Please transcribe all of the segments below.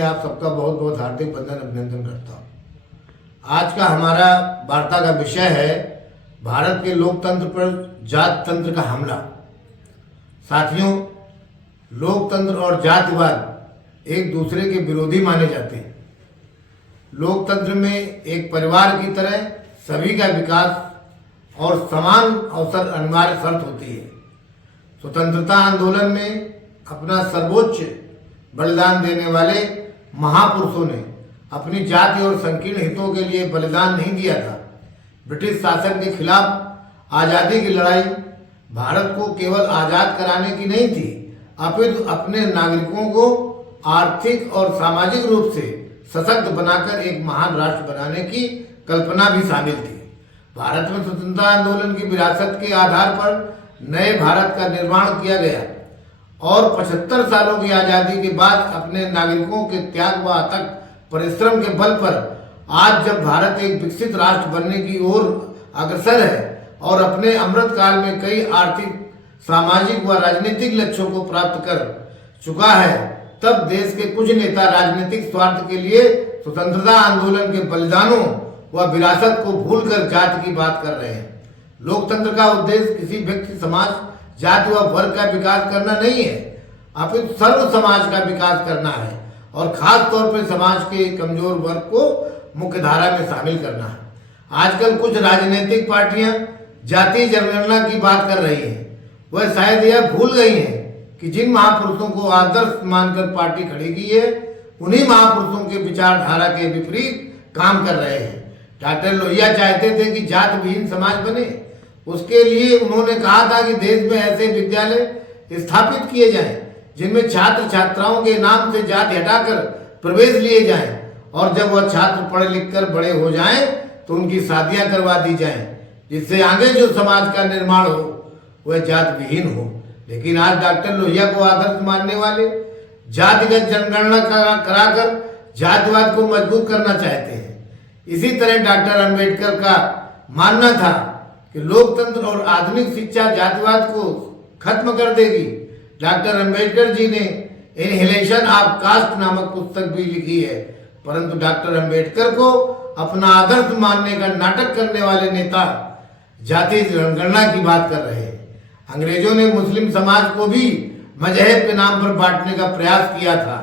में आप सबका बहुत बहुत हार्दिक बंधन अभिनंदन करता हूँ। आज का हमारा वार्ता का विषय है भारत के लोकतंत्र पर जात तंत्र का हमला। साथियों, लोकतंत्र और जातिवाद एक दूसरे के विरोधी माने जाते हैं। लोकतंत्र में एक परिवार की तरह सभी का विकास और समान अवसर अनिवार्य शर्त होती है। स्वतंत्रता आंदोलन में अपना सर्वोच्च बलिदान देने वाले महापुरुषों ने अपनी जाति और संकीर्ण हितों के लिए बलिदान नहीं दिया था। ब्रिटिश शासन के खिलाफ आज़ादी की लड़ाई भारत को केवल आज़ाद कराने की नहीं थी, अपितु अपने नागरिकों को आर्थिक और सामाजिक रूप से सशक्त बनाकर एक महान राष्ट्र बनाने की कल्पना भी शामिल थी। भारत में स्वतंत्रता आंदोलन की विरासत के आधार पर नए भारत का निर्माण किया गया और 75 सालों की आज़ादी के बाद अपने नागरिकों के त्याग व अथक परिश्रम के बल पर आज जब भारत एक विकसित राष्ट्र बनने की ओर अग्रसर है और अपने अमृत काल में कई आर्थिक, सामाजिक व राजनीतिक लक्ष्यों को प्राप्त कर चुका है, तब देश के कुछ नेता राजनीतिक स्वार्थ के लिए स्वतंत्रता आंदोलन के बलिदानों व विरासत को भूलकर जाति की बात कर रहे हैं। लोकतंत्र का उद्देश्य किसी व्यक्ति, समाज, जाति व वर्ग का विकास करना नहीं है, अपितु सर्व समाज का विकास करना है और खास तौर पर समाज के कमजोर वर्ग को मुख्य धारा में शामिल करना है। आजकल कुछ राजनीतिक पार्टियां जातीय जनगणना की बात कर रही हैं। वह शायद यह भूल गई हैं कि जिन महापुरुषों को आदर्श मानकर पार्टी खड़ी की है, उन्हीं महापुरुषों के विचारधारा के विपरीत काम कर रहे हैं। डॉक्टर लोहिया चाहते थे कि जात विहीन समाज बने। उसके लिए उन्होंने कहा था कि देश में ऐसे विद्यालय स्थापित किए जाएं जिनमें छात्र छात्राओं के नाम से जाति हटाकर प्रवेश लिए जाएं और जब वह छात्र पढ़ लिख कर बड़े हो जाएं तो उनकी शादियां करवा दी जाएं, जिससे आगे जो समाज का निर्माण हो वह जात विहीन हो। लेकिन आज डॉक्टर लोहिया को आदर्श मानने वाले जातिगत जनगणना कराकर जातिवाद को मजबूत करना चाहते हैं। इसी तरह डॉक्टर अंबेडकर का मानना था कि लोकतंत्र और आधुनिक शिक्षा जातिवाद को खत्म कर देगी। डॉक्टर अंबेडकर जी ने इनहेलेशन ऑफ कास्ट नामक पुस्तक भी लिखी है, परंतु डॉक्टर अंबेडकर को अपना आदर्श मानने का नाटक करने वाले नेता जाति जनगणना की बात कर रहे हैं। अंग्रेजों ने मुस्लिम समाज को भी मजहब के नाम पर बांटने का प्रयास किया था।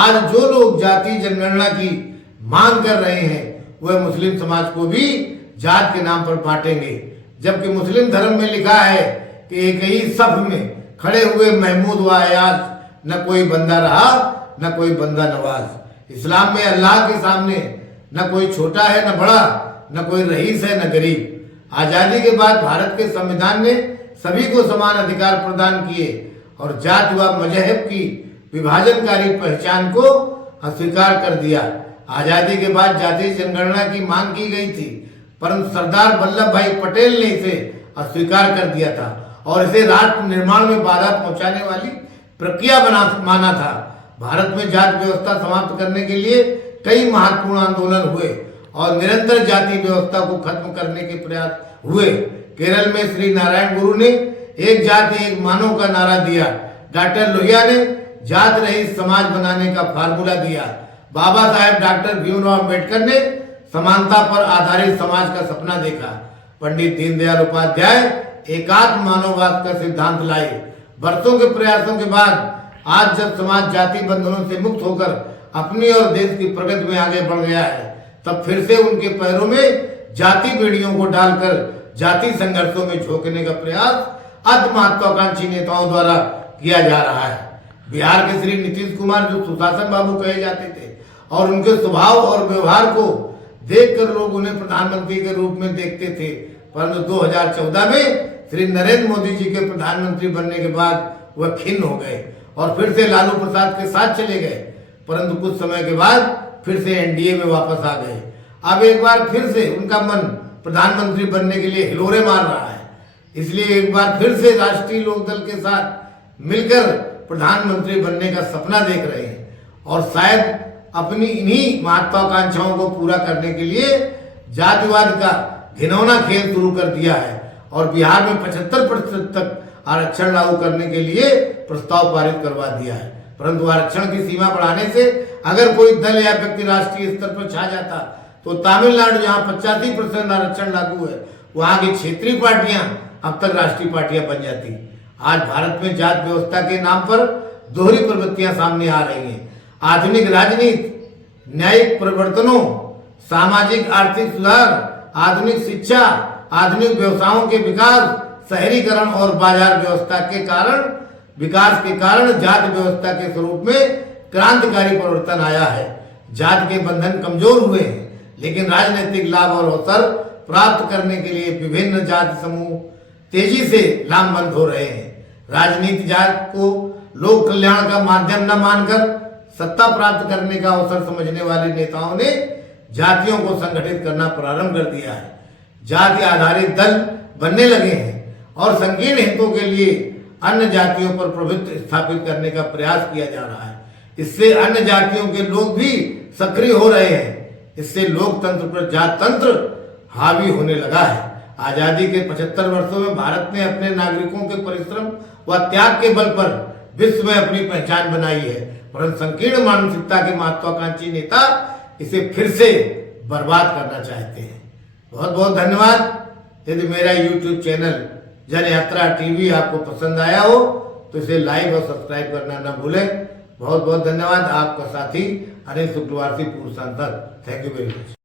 आज जो लोग जाति जनगणना की मांग कर रहे हैं वह मुस्लिम समाज को भी जात के नाम पर बांटेंगे, जबकि मुस्लिम धर्म में लिखा है कि एक ही सफ में खड़े हुए महमूद व अयाज न कोई बंदा रहा न कोई बंदा नवाज। इस्लाम में अल्लाह के सामने न कोई छोटा है न बड़ा, न कोई रईस है न गरीब। आजादी के बाद भारत के संविधान ने सभी को समान अधिकार प्रदान किए और जाति व मजहब की विभाजनकारी पहचान को अस्वीकार कर दिया। आजादी के बाद जातीय जनगणना की मांग की गई थी, परंतु सरदार वल्लभ भाई पटेल ने इसे अस्वीकार कर दिया था और इसे राष्ट्र निर्माण में बाधा पहुंचाने वाली प्रक्रिया माना था। भारत में जाति व्यवस्था समाप्त करने के लिए कई महत्वपूर्ण आंदोलन हुए और निरंतर जाति व्यवस्था को खत्म करने के प्रयास हुए। केरल में श्री नारायण गुरु ने एक जाति एक मानव का नारा दिया। डॉक्टर लोहिया ने जात रहित समाज बनाने का फार्मूला दिया। बाबा साहेब डॉक्टर भीमराव अम्बेडकर ने समानता पर आधारित समाज का सपना देखा। पंडित दीनदयाल उपाध्याय एकात्म मानववाद का सिद्धांत लाए। वर्षों के प्रयासों के बाद आज जब समाज जाति बंधनों से मुक्त होकर अपनी और देश की प्रगति में आगे बढ़ गया है, तब फिर से उनके पैरों में जाति बेड़ियों को डालकर जाति संघर्षों में झोंकने का प्रयास अति महत्वाकांक्षी नेताओं द्वारा किया जा रहा है। बिहार के श्री नीतीश कुमार जो सुशासन बाबू कहे जाते थे और उनके स्वभाव और व्यवहार को देखकर लोग उन्हें प्रधानमंत्री के रूप में देखते थे, परंतु 2014 में श्री नरेंद्र मोदी जी के प्रधानमंत्री बनने के बाद वह खिन्न हो गए और फिर से लालू प्रसाद के साथ चले गए, परंतु कुछ समय के बाद फिर से एनडीए में वापस आ गए। अब एक बार फिर से उनका मन प्रधानमंत्री बनने के लिए हिलोरे मार रहा है, इसलिए एक बार फिर से राष्ट्रीय लोकदल के साथ मिलकर प्रधानमंत्री बनने का सपना देख रहे हैं और शायद अपनी इन्हीं महत्वाकांक्षाओं को पूरा करने के लिए जातिवाद का घिनौना खेल शुरू कर दिया है और बिहार में 75% तक आरक्षण लागू करने के लिए प्रस्ताव पारित करवा दिया है, परंतु आरक्षण की सीमा बढ़ाने से अगर कोई दल या व्यक्ति राष्ट्रीय स्तर पर छा जाता तो तमिलनाडु जहां 85% आरक्षण लागू है, वहां की क्षेत्रीय पार्टियां अब तक राष्ट्रीय पार्टियां बन जाती। आज भारत में जात व्यवस्था के नाम पर दोहरी प्रवृत्तियां सामने आ रही हैं। आधुनिक राजनीति, न्यायिक परिवर्तनों, सामाजिक आर्थिक सुधार, आधुनिक शिक्षा, आधुनिक व्यवसायों के विकास, शहरीकरण और बाजार व्यवस्था के कारण विकास के कारण जात व्यवस्था के स्वरूप में क्रांतिकारी परिवर्तन आया है। जात के बंधन कमजोर हुए हैं, लेकिन राजनीतिक लाभ और अवसर प्राप्त करने के लिए विभिन्न जाति समूह तेजी से लामबंद हो रहे हैं। राजनीति जात को लोक कल्याण का माध्यम न मानकर सत्ता प्राप्त करने का अवसर समझने वाले नेताओं ने जातियों को संगठित करना प्रारंभ कर दिया है। जाति आधारित दल बनने लगे हैं और संकीर्ण हितों के लिए अन्य जातियों पर प्रभुत्व स्थापित करने का प्रयास किया जा रहा है। इससे अन्य जातियों के लोग भी सक्रिय हो रहे हैं। इससे लोकतंत्र पर जात तंत्र हावी होने लगा है। आजादी के 75 वर्षों में भारत ने अपने नागरिकों के परिश्रम व त्याग के बल पर विश्व में अपनी पहचान बनाई है, परंतु संकीर्ण मानसिकता के महत्वाकांक्षी नेता इसे फिर से बर्बाद करना चाहते हैं। बहुत बहुत धन्यवाद। यदि मेरा YouTube चैनल जन यात्रा टीवी आपको पसंद आया हो तो इसे लाइक और सब्सक्राइब करना न भूलें। बहुत बहुत धन्यवाद। आपका साथी अनिल शुक्रवार से पूर्व सांसद। Thank you very much.